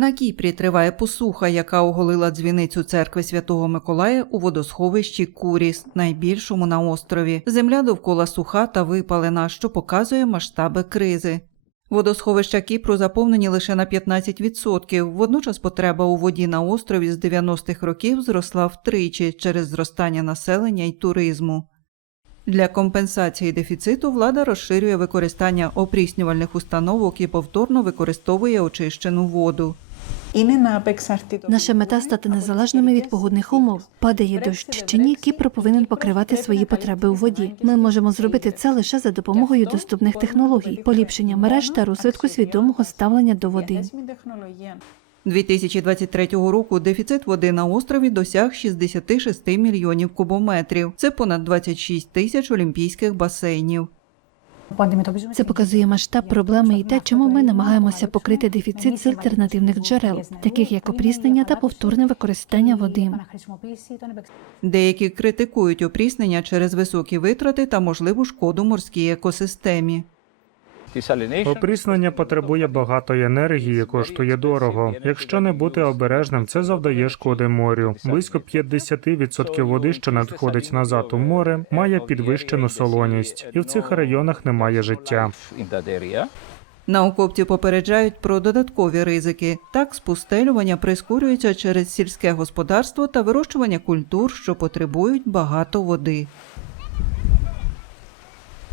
На Кіпрі триває посуха, яка оголила дзвіницю церкви Святого Миколая у водосховищі Куріс, найбільшому на острові. Земля довкола суха та випалена, що показує масштаби кризи. Водосховища Кіпру заповнені лише на 15%. Водночас потреба у воді на острові з 90-х років зросла втричі через зростання населення і туризму. Для компенсації дефіциту влада розширює використання опріснювальних установок і повторно використовує очищену воду. Наша мета стати незалежними від погодних умов. Падає дощ чи ні, Кіпр повинен покривати свої потреби у воді. Ми можемо зробити це лише за допомогою доступних технологій, поліпшення мереж та розвитку свідомого ставлення до води. 2023 року дефіцит води на острові досяг 66 мільйонів кубометрів. Це понад 26 тисяч олімпійських басейнів. Це показує масштаб проблеми і те, чому ми намагаємося покрити дефіцит з альтернативних джерел, таких як опріснення та повторне використання води. Деякі критикують опріснення через високі витрати та можливу шкоду морській екосистемі. Опріснення потребує багатої енергії, коштує дорого. Якщо не бути обережним, це завдає шкоди морю. Близько 50% води, що надходить назад у море, має підвищену солоність, і в цих районах немає життя. Науковці попереджають про додаткові ризики. Так, спустелювання прискорюється через сільське господарство та вирощування культур, що потребують багато води.